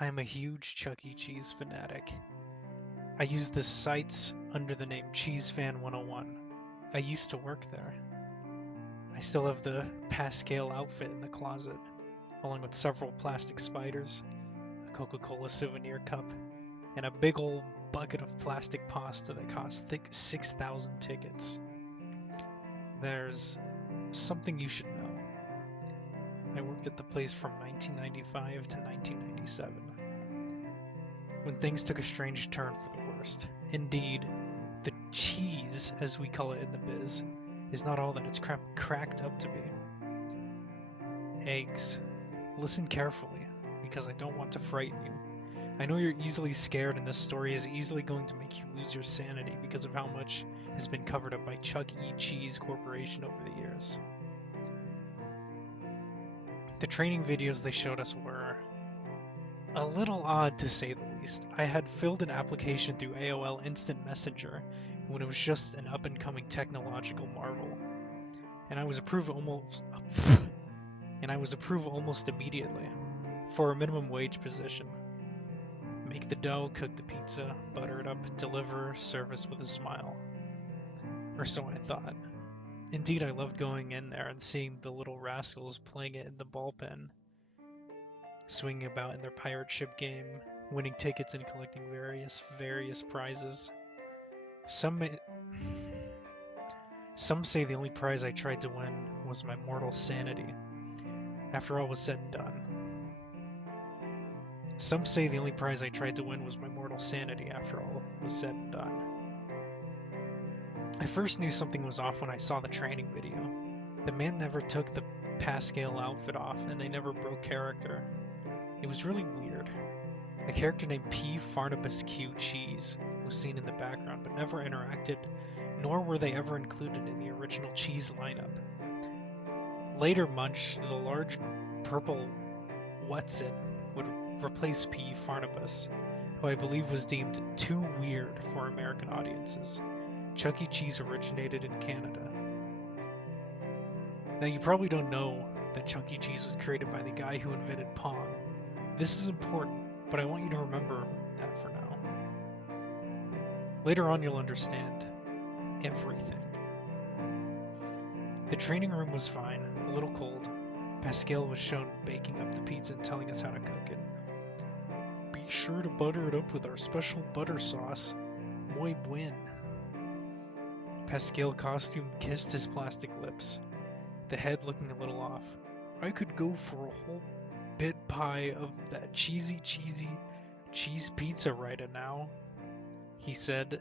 I'm a huge Chuck E. Cheese fanatic. I use the sites under the name Cheese Fan 101. I used to work there. I still have the Pascal outfit in the closet, along with several plastic spiders, a Coca-Cola souvenir cup, and a big old bucket of plastic pasta that cost thick 6,000 tickets. There's something you should know. I worked at the place from 1995 to 1997, when things took a strange turn for the worst. Indeed, the cheese, as we call it in the biz, is not all that it's cracked up to be. Eggs. Listen carefully, because I don't want to frighten you. I know you're easily scared, and this story is easily going to make you lose your sanity because of how much has been covered up by Chuck E. Cheese Corporation over the years. The training videos they showed us were a little odd to say the least. I had filled an application through AOL Instant Messenger when it was just an up-and-coming technological marvel, and I was approved almost immediately for a minimum wage position. Make the dough, cook the pizza, butter it up, deliver, service with a smile. Or so I thought. Indeed, I loved going in there and seeing the little rascals playing it in the ball pen, swinging about in their pirate ship game, winning tickets and collecting various prizes. Some may, some say the only prize I tried to win was my mortal sanity. After all was said and done. Some say the only prize I tried to win was my mortal sanity after all was said and done. I first knew something was off when I saw the training video. The man never took the Pascal outfit off, and they never broke character. It was really weird. A character named P. Farnabas Q. Cheese was seen in the background, but never interacted, nor were they ever included in the original Cheese lineup. Later Munch, the large purple Whatsit, would replace P. Farnabas, who I believe was deemed too weird for American audiences. Chuck E. Cheese originated in Canada. Now, you probably don't know that Chuck E. Cheese was created by the guy who invented Pong. This is important, but I want you to remember that for now. Later on, you'll understand everything. The training room was fine, a little cold. Pascal was shown baking up the pizza and telling us how to cook it. Be sure to butter it up with our special butter sauce, Muy Buen. Pascal costume kissed his plastic lips, the head looking a little off. I could go for a whole bit pie of that cheesy cheese pizza right now, he said,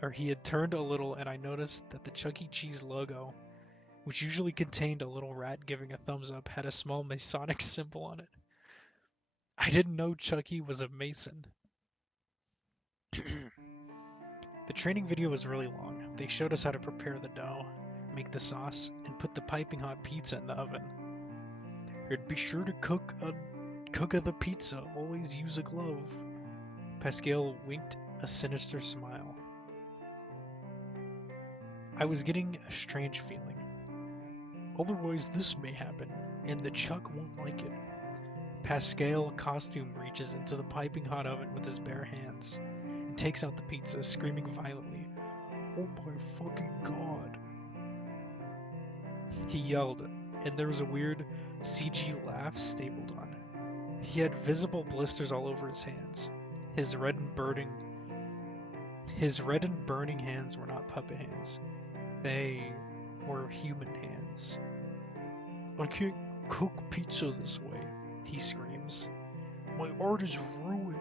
or he had turned a little and I noticed that the Chuck E. Cheese logo, which usually contained a little rat giving a thumbs up, had a small Masonic symbol on it. I didn't know Chucky was a Mason. The training video was really long. They showed us how to prepare the dough, make the sauce, and put the piping hot pizza in the oven. And be sure to cook the pizza. Always use a glove. Pascal winked a sinister smile. I was getting a strange feeling. Otherwise, this may happen, and the Chuck won't like it. Pascal costume reaches into the piping hot oven with his bare hands and takes out the pizza, screaming violently, "Oh my fucking god!" He yelled, and there was a weird CG laugh stapled on. He had visible blisters all over his hands. His red and burning hands were not puppet hands. They were human hands. I can't cook pizza this way, he screams. My art is ruined.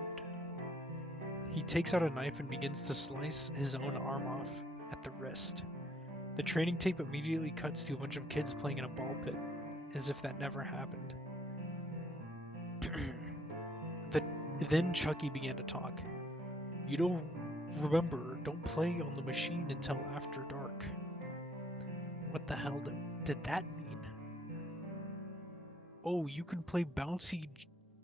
He takes out a knife and begins to slice his own arm off at the wrist. The training tape immediately cuts to a bunch of kids playing in a ball pit, as if that never happened. Then Chucky began to talk. Remember, don't play on the machine until after dark. What the hell did that mean? Oh, you can play bouncy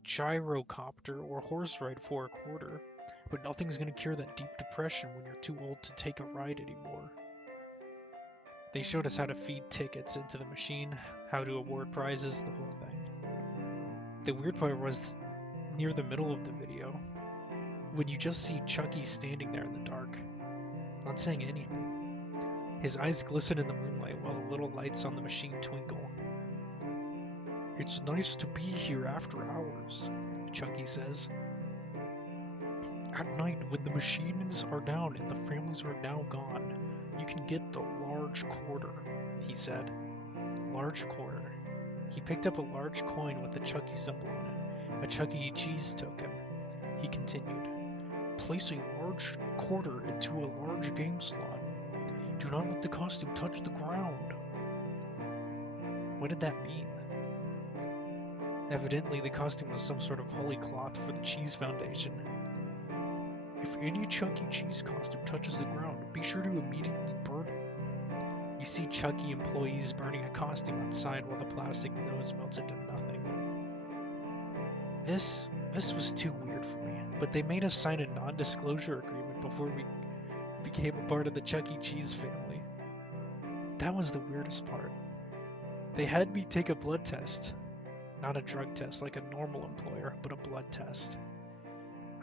gyrocopter or horse ride for a quarter, but nothing's gonna cure that deep depression when you're too old to take a ride anymore. They showed us how to feed tickets into the machine, how to award prizes, the whole thing. The weird part was near the middle of the video, when you just see Chucky standing there in the dark, not saying anything. His eyes glisten in the moonlight while the little lights on the machine twinkle. "It's nice to be here after hours," Chucky says. "At night, when the machines are down and the families are now gone, you can get the large quarter," he said. Large quarter. He picked up a large coin with the Chucky symbol on it, a Chuck E. Cheese token. He continued, "Place a large quarter into a large game slot. Do not let the costume touch the ground." What did that mean? Evidently, the costume was some sort of holy cloth for the Cheese Foundation. "If any Chuck E. Cheese costume touches the ground, be sure to immediately burn it." You see Chucky employees burning a costume outside while the plastic nose melts into nothing. This was too weird for me, but they made us sign a non-disclosure agreement before we became a part of the Chuck E. Cheese family. That was the weirdest part. They had me take a blood test. Not a drug test like a normal employer, but a blood test.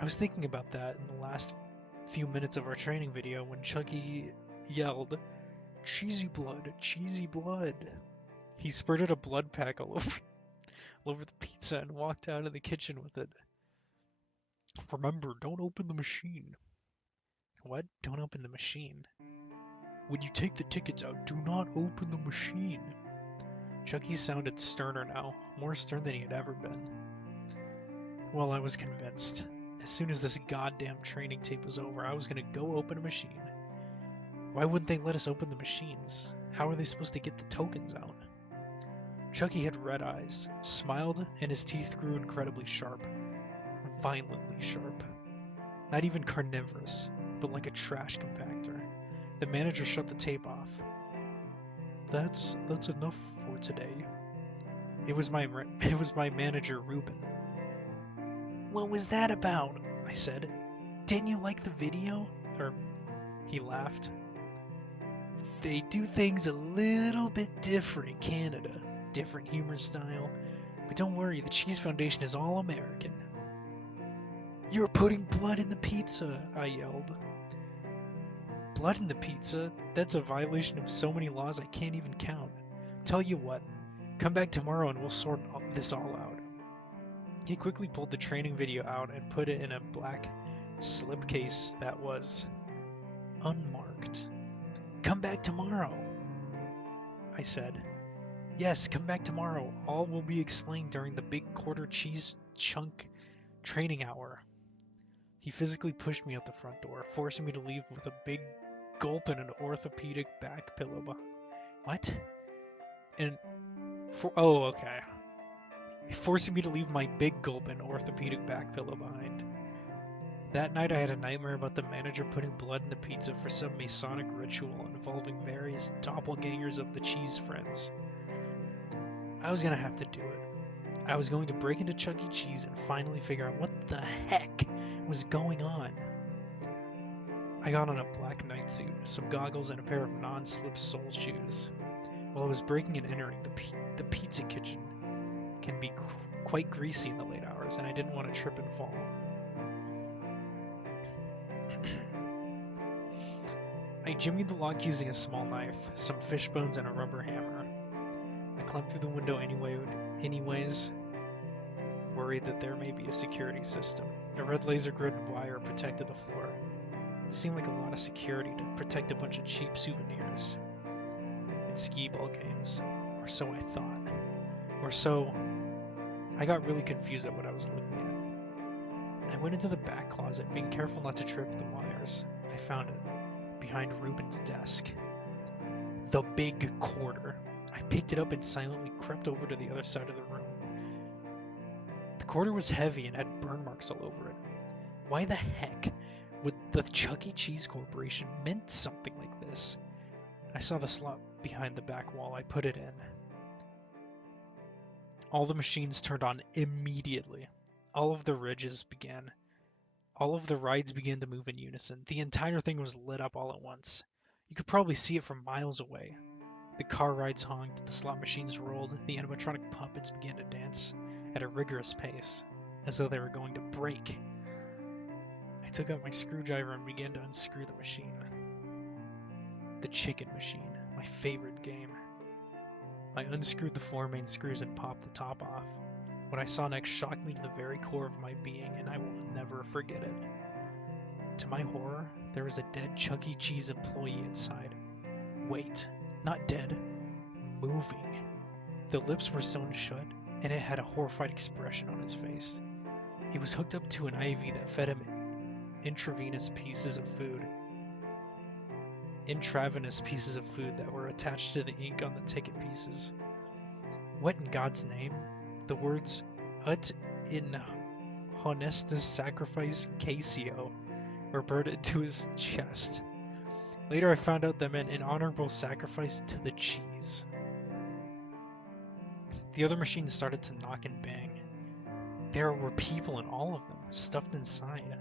I was thinking about that in the last few minutes of our training video when Chucky yelled, "Cheesy blood, cheesy blood." He spurted a blood pack all over the pizza and walked out of the kitchen with it. "Remember, don't open the machine." What? Don't open the machine? "When you take the tickets out, do not open the machine." Chucky sounded sterner now, more stern than he had ever been. Well, I was convinced. As soon as this goddamn training tape was over, I was gonna go open a machine. Why wouldn't they let us open the machines? How are they supposed to get the tokens out? Chucky had red eyes, smiled, and his teeth grew incredibly sharp. Violently sharp. Not even carnivorous, but like a trash compactor. The manager shut the tape off. That's enough for today." It was my manager, Ruben. "What was that about?" I said. "Didn't you like the video?" He laughed. "They do things a little bit different in Canada. Different humor style. But don't worry, the Cheese Foundation is all American." "You're putting blood in the pizza," I yelled. "Blood in the pizza? That's a violation of so many laws I can't even count. Tell you what, come back tomorrow and we'll sort this all out." He quickly pulled the training video out and put it in a black slipcase that was unmarked. "Come back tomorrow," I said. "Yes, come back tomorrow. All will be explained during the big quarter cheese chunk training hour." He physically pushed me out the front door, forcing me to leave with a big gulp and an orthopedic back pillow behind. What? Oh, okay. Forcing me to leave my big gulp and orthopedic back pillow behind. That night I had a nightmare about the manager putting blood in the pizza for some Masonic ritual involving various doppelgangers of the Cheese Friends. I was gonna have to do it. I was going to break into Chuck E. Cheese and finally figure out what the heck was going on. I got on a black nightsuit, some goggles, and a pair of non-slip sole shoes. While I was breaking and entering, the pizza kitchen can be quite greasy in the late hours, and I didn't want to trip and fall. I jimmied the lock using a small knife, some fish bones, and a rubber hammer. I climbed through the window anyways, worried that there may be a security system. A red laser grid wire protected the floor. It seemed like a lot of security to protect a bunch of cheap souvenirs and skee-ball games, or so I thought. I got really confused at what I was looking at. I went into the back closet, being careful not to trip the wires. I found it, behind Ruben's desk. The big quarter. I picked it up and silently crept over to the other side of the room. The quarter was heavy and had burn marks all over it. Why the heck would the Chuck E. Cheese Corporation mint something like this? I saw the slot behind the back wall. I put it in. All the machines turned on immediately. All of the rides began to move in unison. The entire thing was lit up all at once. You could probably see it from miles away. The car rides honked, the slot machines rolled, the animatronic puppets began to dance at a rigorous pace. as though they were going to break. I took out my screwdriver and began to unscrew the machine. The chicken machine, my favorite game. I unscrewed the 4 main screws and popped the top off. What I saw next shocked me to the very core of my being, and I will never forget it. To my horror, there was a dead Chuck E. Cheese employee inside. Wait, not dead, moving. The lips were sewn shut, and it had a horrified expression on its face. He was hooked up to an IV that fed him intravenous pieces of food that were attached to the ink on the ticket pieces. What in God's name? The words "ut in honestus sacrifice Casio" were burned into his chest. Later I found out that meant an honorable sacrifice to the cheese. The other machines started to knock and bang. There were people in all of them, stuffed inside.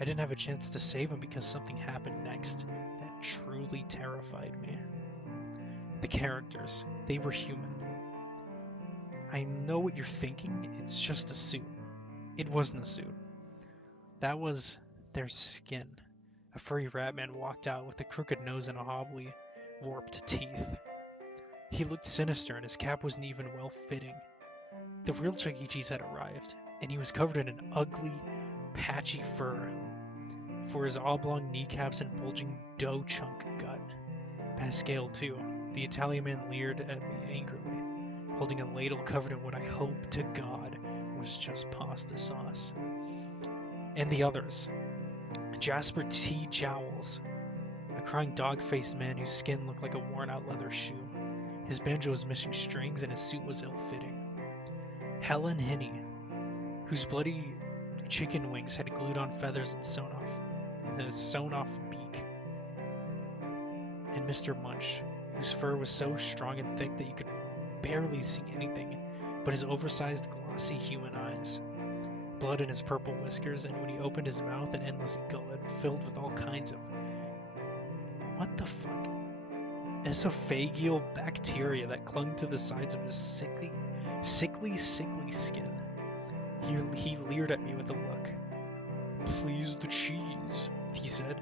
I didn't have a chance to save them because something happened next that truly terrified me. The characters, they were human. I know what you're thinking, it's just a suit. It wasn't a suit. That was their skin. A furry rat man walked out with a crooked nose and a hobbly, warped teeth. He looked sinister and his cap wasn't even well-fitting. The real Chuck E. Cheese had arrived, and he was covered in an ugly, patchy fur. For his oblong kneecaps and bulging dough chunk gut. Pascal, too. The Italian man leered at me angrily, holding a ladle covered in what I hope to God was just pasta sauce. And the others. Jasper T. Jowls, a crying dog-faced man whose skin looked like a worn-out leather shoe. His banjo was missing strings and his suit was ill-fitting. Helen Hinney, whose bloody chicken wings had glued-on feathers and sewn-off beak. And Mr. Munch, whose fur was so strong and thick that you could barely see anything but his oversized, glossy human eyes. Blood in his purple whiskers, and when he opened his mouth, an endless gullet filled with all kinds of... what the fuck? Esophageal bacteria that clung to the sides of his sickly skin. He leered at me with a look. "Please the cheese," he said.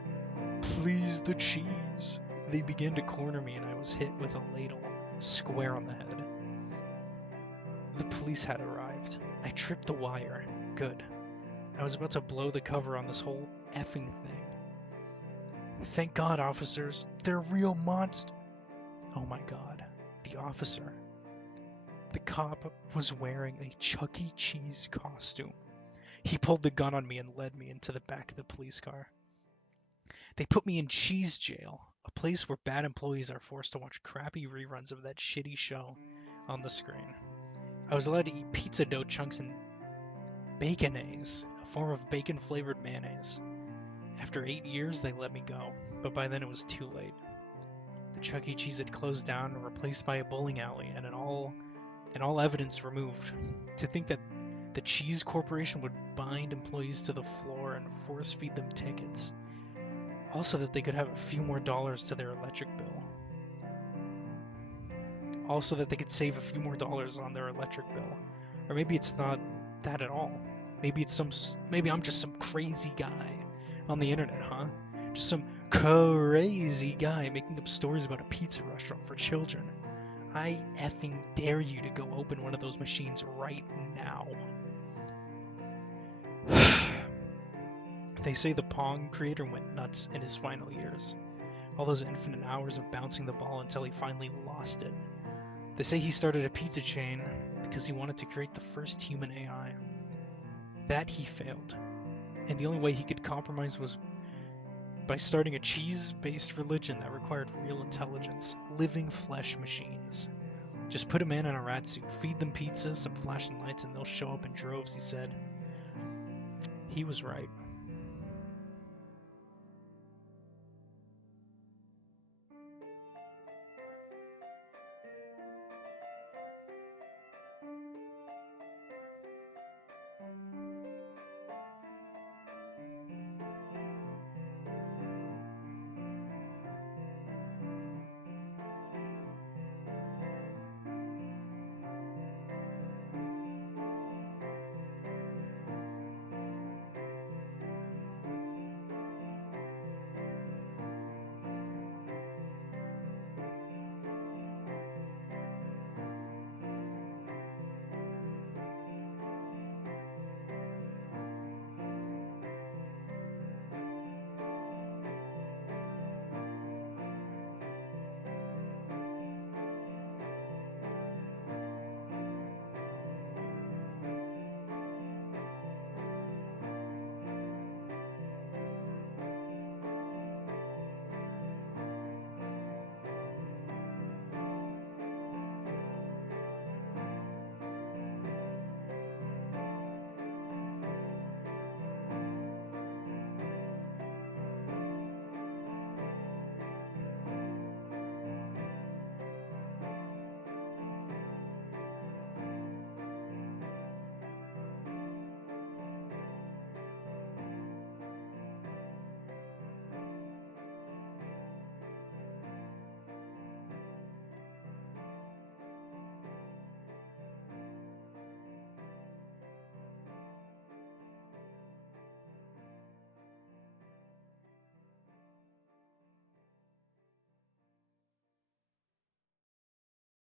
"Please the cheese." They began to corner me and I was hit with a ladle, square on the head. The police had arrived. I tripped the wire. Good. I was about to blow the cover on this whole effing thing. "Thank God, officers. They're real monsters." Oh my God. The officer. The cop was wearing a Chuck E. Cheese costume. He pulled the gun on me and led me into the back of the police car. They put me in cheese jail, a place where bad employees are forced to watch crappy reruns of that shitty show on the screen. I was allowed to eat pizza dough chunks and baconaise, a form of bacon-flavored mayonnaise. After 8 years, they let me go, but by then it was too late. The Chuck E. Cheese had closed down and replaced by a bowling alley, and all evidence removed. To think that the Cheese Corporation would bind employees to the floor and force-feed them tickets. Also that they could have a few more dollars to their electric bill. Also that they could save a few more dollars on their electric bill. Or maybe it's not that at all. Maybe I'm just some crazy guy on the internet, huh? Just some crazy guy making up stories about a pizza restaurant for children. I effing dare you to go open one of those machines right now. They say the Pong creator went nuts in his final years. All those infinite hours of bouncing the ball until he finally lost it. They say he started a pizza chain because he wanted to create the first human AI. That he failed. And the only way he could compromise was by starting a cheese-based religion that required real intelligence, living flesh machines. Just put a man in a rat suit, feed them pizza, some flashing lights, and they'll show up in droves, he said. He was right.